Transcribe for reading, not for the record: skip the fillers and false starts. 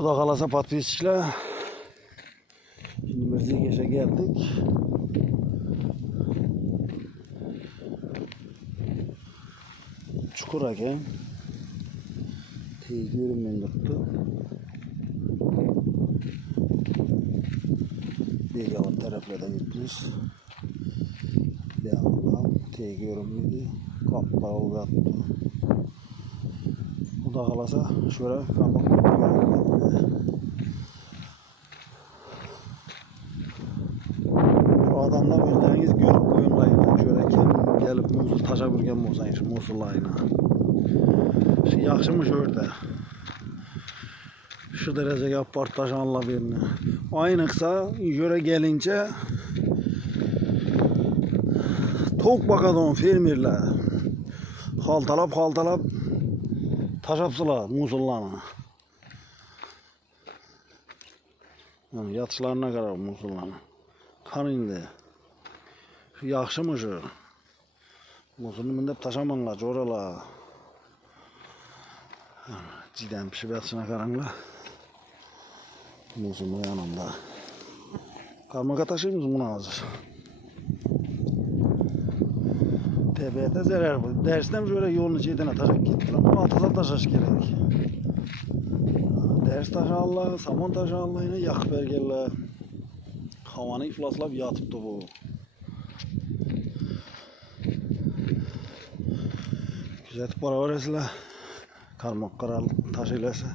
Kuda kalasa patpisçiler. Şimdi Mirzigeş'e geldik. Çukur eken. Teyze ürünmen tuttu. Bir yalan taraflardan gittiniz. Bir yandan teyze ürünmedi. Kappa uzattı. Kuda kalasa şöyle kamak adamlar özleriniz görüp koyunlayın. Şöyle gelip muzul taşa bürgen muzayın, muzullayın. Yaxşımış orada. Şu derece apartaş anla birini. Aynıksa göre gelince tok bakadon fermerler. Haltalap taşapsılar muzullarını. Yani yatışlarına kadar muzullarını. Kanında. Yaxşımış o. Muzulunu mindep taşamanlar, coralar. Cidden pişip yatsına karanla. Muzulun yanında. Karmaka taşıyımız bunu hazır. TBT zarar bu. Dersten şöyle yolun içine taşak gittiler. Ama altıza taşaş gerek. Ders taşı Allah, saman taşı Allah yine yakıp ergeller. Havanı iflaslap yatıptı bu. Güzel para var esile. Karmak karal taş ilesi.